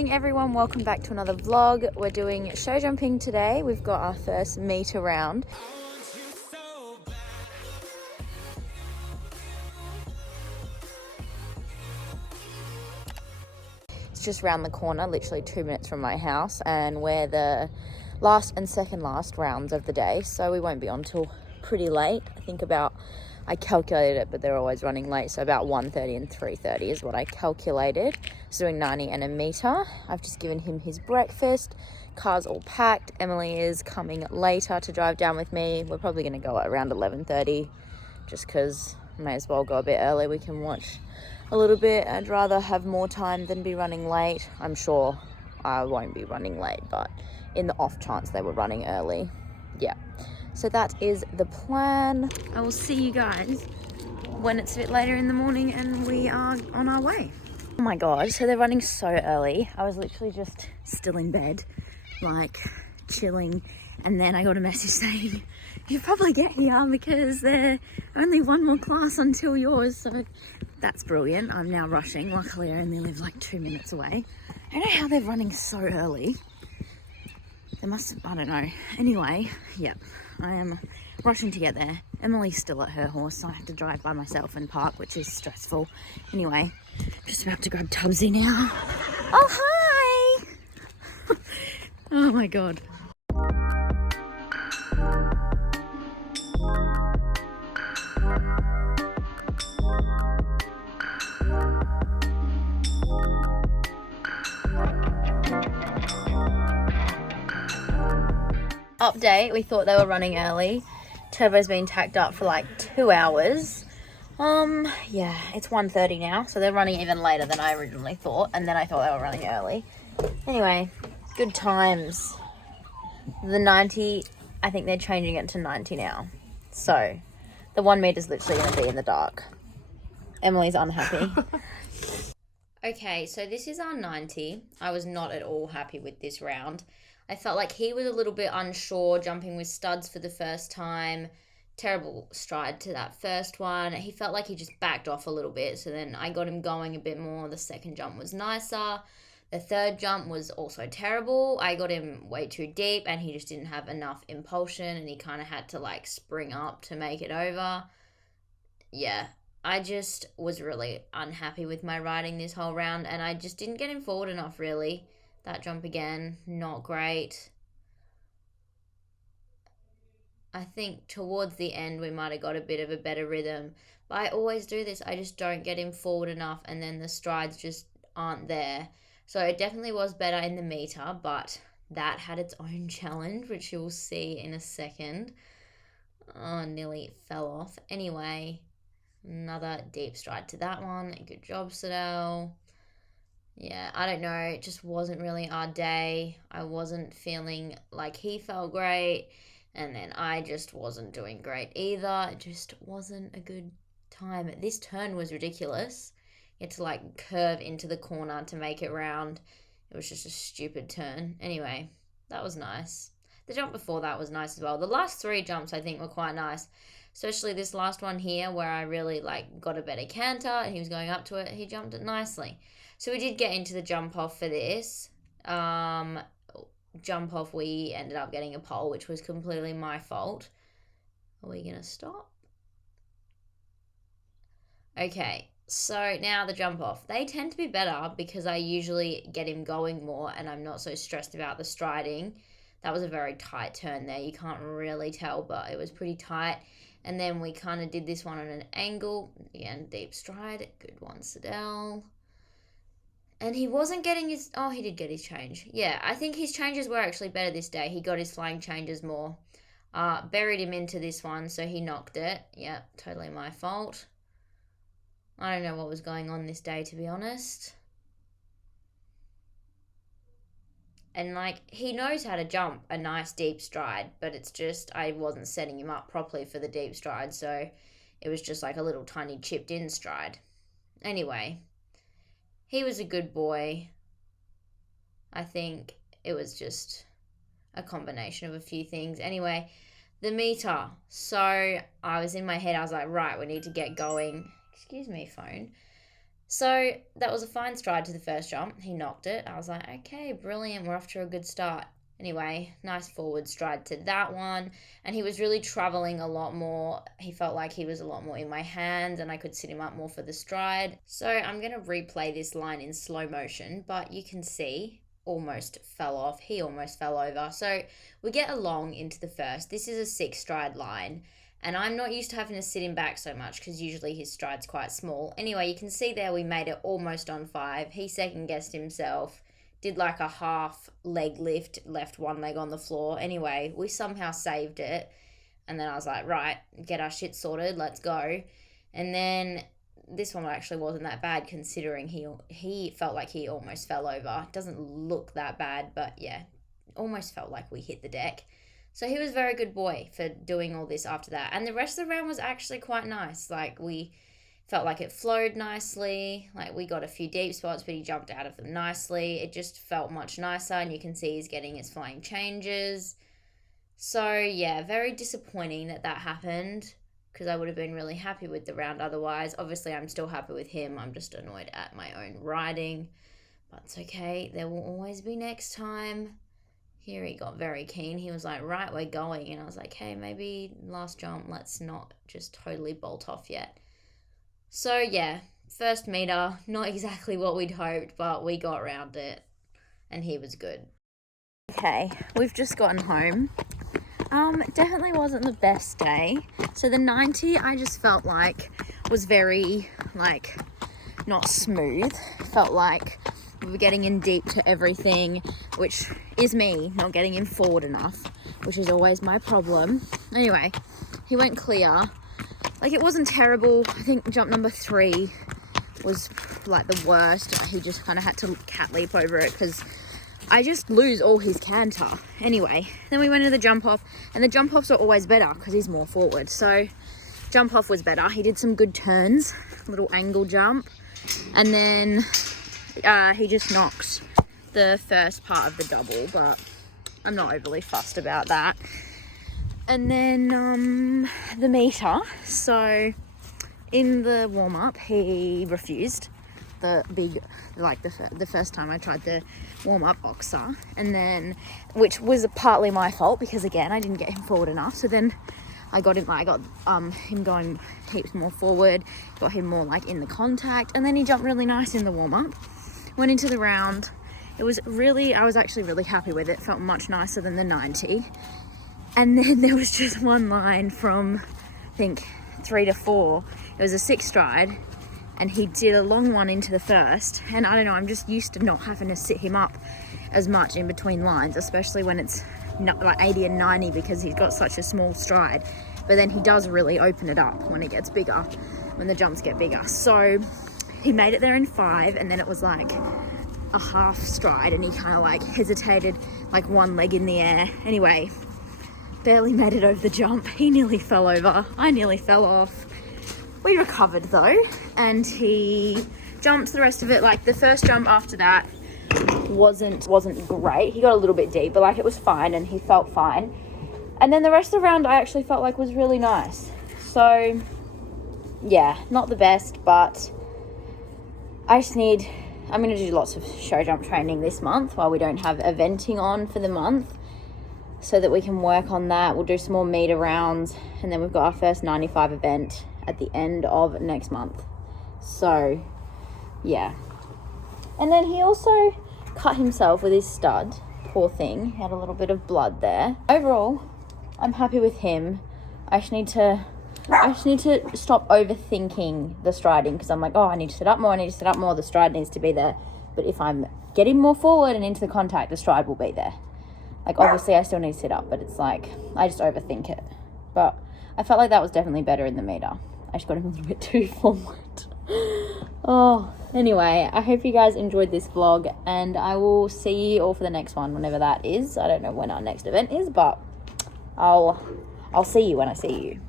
morning everyone, welcome back to another vlog. We're doing show jumping today. We've got our first meet around. It's just around the corner, literally 2 minutes from my house, and we're the last and second last rounds of the day, so we won't be on till pretty late. I calculated it, but they're always running late, so about 1:30 and 3:30 is what I calculated. So doing 90 and a meter. I've just given him his breakfast. Car's all packed. Emily is coming later to drive down with me. We're probably going to go at around 11:30, just because may as well go a bit early. We can watch a little bit. I'd rather have more time than be running late. I'm sure I won't be running late, but in the off chance they were running early, yeah. So that is the plan. I will see you guys when it's a bit later in the morning and we are on our way. Oh my god, so they're running so early. I was literally just still in bed, like chilling, and then I got a message saying, you probably get here because there's only one more class until yours. So that's brilliant. I'm now rushing. Luckily I only live like 2 minutes away. I don't know how they're running so early. They must have, I don't know. Anyway, yep, I am rushing to get there. Emily's still at her horse, so I have to drive by myself and park, which is stressful. Anyway, just about to grab Tubbsy now. Oh, hi! Oh my god. Update, we thought they were running early. Turbo's been tacked up for like 2 hours. Yeah, it's 1:30 now, so they're running even later than I originally thought, and then I thought they were running early. Anyway, good times. The 90, I think they're changing it to 90 now. So, the 1 meter's literally going to be in the dark. Emily's unhappy. Okay, so this is our 90. I was not at all happy with this round. I felt like he was a little bit unsure, jumping with studs for the first time. Terrible stride to that first one. He felt like he just backed off a little bit, so then I got him going a bit more. The second jump was nicer. The third jump was also terrible. I got him way too deep, and he just didn't have enough impulsion, and he kind of had to like spring up to make it over. Yeah, I just was really unhappy with my riding this whole round, and I just didn't get him forward enough, really. That jump again, not great. I think towards the end we might have got a bit of a better rhythm. But I always do this. I just don't get him forward enough, and then the strides just aren't there. So it definitely was better in the meter, but that had its own challenge, which you'll see in a second. Oh, nearly fell off. Anyway, another deep stride to that one. Good job, Sadell. Yeah, I don't know. It just wasn't really our day. I wasn't feeling like he felt great. And then I just wasn't doing great either. It just wasn't a good time. This turn was ridiculous. You had to like curve into the corner to make it round. It was just a stupid turn. Anyway, that was nice. The jump before that was nice as well. The last 3 jumps I think were quite nice. Especially this last one here where I really like got a better canter and he was going up to it. He jumped it nicely. So we did get into the jump off for this. Jump off, we ended up getting a pole, which was completely my fault. Are we going to stop? Okay, so now the jump off. They tend to be better because I usually get him going more and I'm not so stressed about the striding. That was a very tight turn there. You can't really tell, but it was pretty tight. And then we kind of did this one on an angle. Again, deep stride. Good one, Sadell. And he wasn't getting his... Oh, he did get his change. Yeah, I think his changes were actually better this day. He got his flying changes more. Buried him into this one, so he knocked it. Yep, totally my fault. I don't know what was going on this day, to be honest. And, like, he knows how to jump a nice deep stride, but it's just I wasn't setting him up properly for the deep stride, so it was just like a little tiny chipped in stride. Anyway, he was a good boy. I think it was just a combination of a few things. Anyway, the meter. So I was in my head, I was like, right, we need to get going. Excuse me, phone. So that was a fine stride to the first jump. He knocked it. I was like, okay, brilliant. We're off to a good start. Anyway, nice forward stride to that one. And he was really traveling a lot more. He felt like he was a lot more in my hands and I could sit him up more for the stride. So I'm going to replay this line in slow motion, but you can see almost fell off. He almost fell over. So we get along into the first. This is a 6 stride line. And I'm not used to having to sit him back so much because usually his stride's quite small. Anyway, you can see there we made it almost on 5. He second-guessed himself, did like a half leg lift, left one leg on the floor. Anyway, we somehow saved it. And then I was like, right, get our shit sorted, let's go. And then this one actually wasn't that bad considering he felt like he almost fell over. It doesn't look that bad, but yeah, almost felt like we hit the deck. So he was a very good boy for doing all this after that. And the rest of the round was actually quite nice. Like, we felt like it flowed nicely. Like, we got a few deep spots, but he jumped out of them nicely. It just felt much nicer, and you can see he's getting his flying changes. So, yeah, very disappointing that happened because I would have been really happy with the round otherwise. Obviously, I'm still happy with him. I'm just annoyed at my own riding. But it's okay. There will always be next time. Here he got very keen. He was like, right, we're going. And I was like, hey, maybe last jump, let's not just totally bolt off yet. So, yeah, first meter, not exactly what we'd hoped, but we got around it. And he was good. Okay, we've just gotten home. Definitely wasn't the best day. So the 90, I just felt like was very, like, not smooth. Felt like we were getting in deep to everything, which is me not getting in forward enough, which is always my problem. Anyway, he went clear. Like, it wasn't terrible. I think jump number 3 was like the worst. He just kind of had to cat leap over it because I just lose all his canter. Anyway, then we went into the jump off, and the jump offs are always better because he's more forward. So jump off was better. He did some good turns, little angle jump, and then he just knocked the first part of the double, but I'm not overly fussed about that. And then the meter. So in the warm-up, he refused the big, like the first time I tried the warm-up boxer, and then, which was partly my fault because again, I didn't get him forward enough. So then I got him going heaps more forward, got him more like in the contact, and then he jumped really nice in the warm-up. Went into the round. I was actually really happy with it. Felt much nicer than the 90. And then there was just one line from, I think, 3 to 4. It was a 6 stride, and he did a long one into the first. And I don't know, I'm just used to not having to sit him up as much in between lines, especially when it's not like 80 and 90 because he's got such a small stride. But then he does really open it up when it gets bigger, when the jumps get bigger. So he made it there in 5, and then it was like a half stride, and he kind of like hesitated, like one leg in the air. Anyway, barely made it over the jump. He nearly fell over. I nearly fell off. We recovered though, and he jumped the rest of it. Like the first jump after that wasn't great. He got a little bit deep, but like it was fine, and he felt fine. And then the rest of the round I actually felt like was really nice. So yeah, not the best, but I'm going to do lots of show jump training this month while we don't have eventing on for the month, so that we can work on that. We'll do some more meter rounds, and then we've got our first 95 event at the end of next month. So yeah. And then he also cut himself with his stud. Poor thing. He had a little bit of blood there. Overall, I'm happy with him. I just need to stop overthinking the striding, because I'm like, oh, I need to sit up more, the stride needs to be there. But if I'm getting more forward and into the contact, the stride will be there. Like, obviously I still need to sit up, but it's like, I just overthink it. But I felt like that was definitely better in the meter. I just got him a little bit too forward. Oh, anyway, I hope you guys enjoyed this vlog, and I will see you all for the next one, whenever that is. I don't know when our next event is, but I'll see you when I see you.